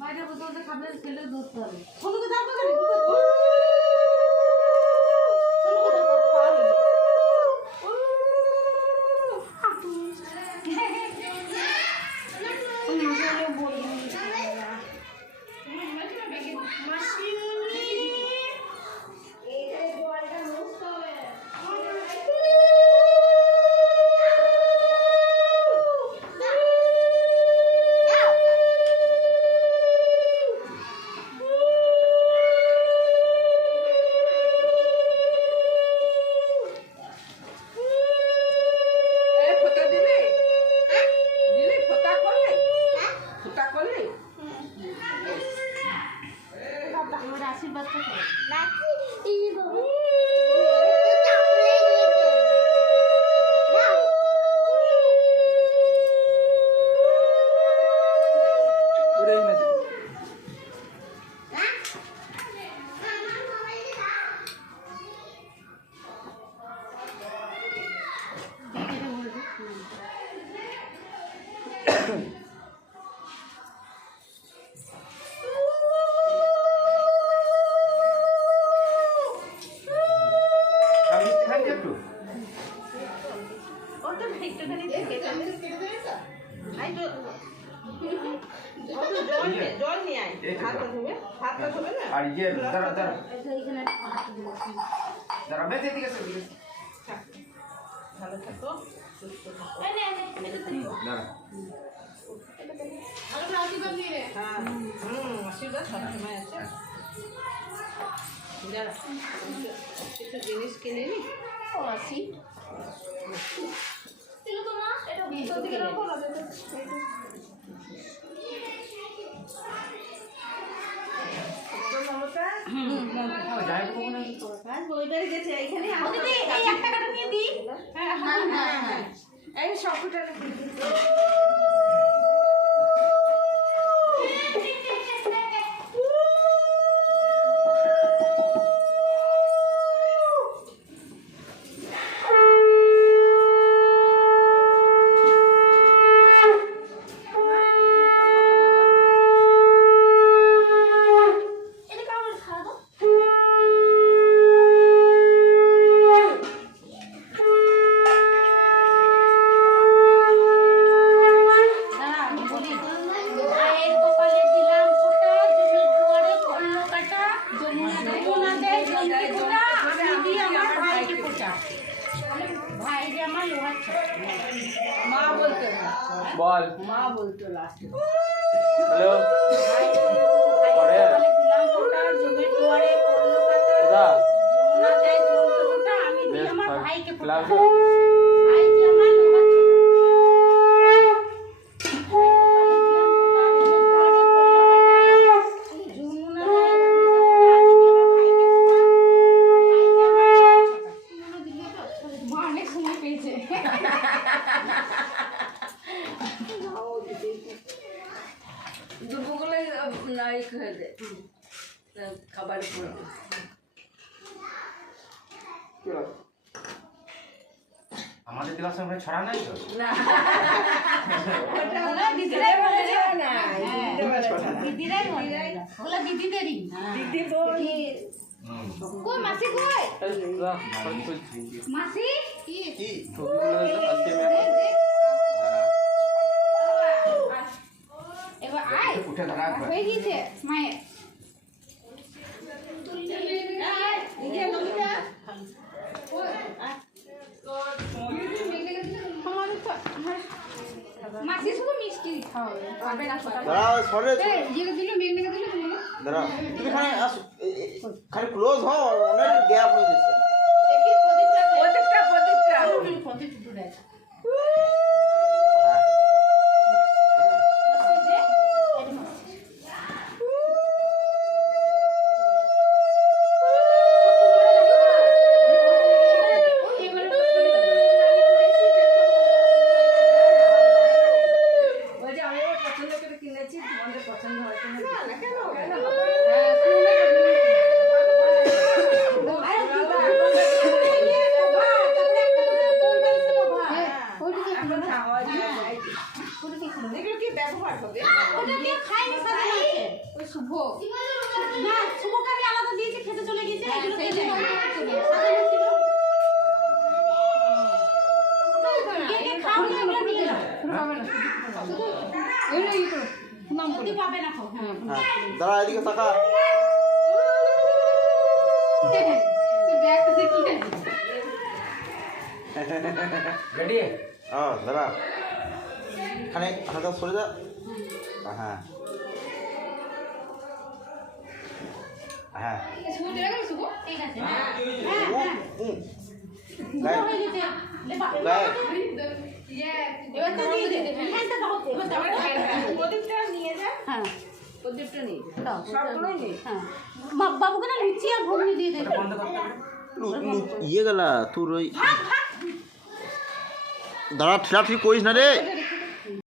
বাইরে বলতে খাবে ছেলে দুধ হবে ছোটকে দাও করে জল নিয়ে আয় হাতটা ধুবে না আর ইয়ে দাঁড়া বেঁধে দিকে ভালো থাকো সুস্থ থাকো দাঁড়া হ্যাঁ আশীর্বাদ সবসময় আছে দাঁড়া কিছু জিনিস কিনে নি ও আসি এই সবটা বল মা বলতো লাস্টে হ্যালো পরে দিলাম কোটা জমির দুয়ারে পড়লো কাটা যমুনা যায় জমতে কোটা আমি দিই আমার ভাইকে কোটা ভাই যে আমার লোহার দুপুরগুলো নাই খেয়ে দে খাবার পড়ে আমাদের ক্লাসে আমরা ছড়া নাই তো না ওটা দিদিরাই বলে না দিদিরাই বলে ওগুলো দিদিদেরই দিদি বল কই মাসি কই মাসি কি এবার আয় উঠে ধরা হয়ে গেছে মায়ের মাসি শুধু মিষ্টি খাওয়াবে পাবে না দিল মেঘনাকে দিল তুমি খালি ক্লোজ হও অনেক গ্যাপ হয়ে গেছে প্রদীপটা দূরে আছে ব্যবহার হবে ওটা কে খায় না শুভকে আমি আলাদা দিয়েছি খেতে চলে গেছে এগুলো সেই খেতে জন্য সাজানো চলে ছিল। কে খাবে না এগুলো নিয়ে নাও। যদি পাবে না তো হ্যাঁ হ্যাঁ দাঁড়া এদিকে তাকা রেডি ও দাঁড়া এখানে হালকা সরে যা হ্যাঁ হ্যাঁ ঠিক আছে গায়ে হয়ে গেছে গায়ে এবার তো দিয়ে দে হ্যাঁ দাও এবার দাও প্রদীপটা নিয়ে যা হ্যাঁ প্রদীপটা নিয়ে দাও সবগুলোই নে হ্যাঁ বাবুকে না লুচি আর ঘুগনি দিয়ে দে বন্ধ করতে হবে। ইয়ে গেলা তোর ওই দাঁড়া ঠিলা ঠিক করিস না রে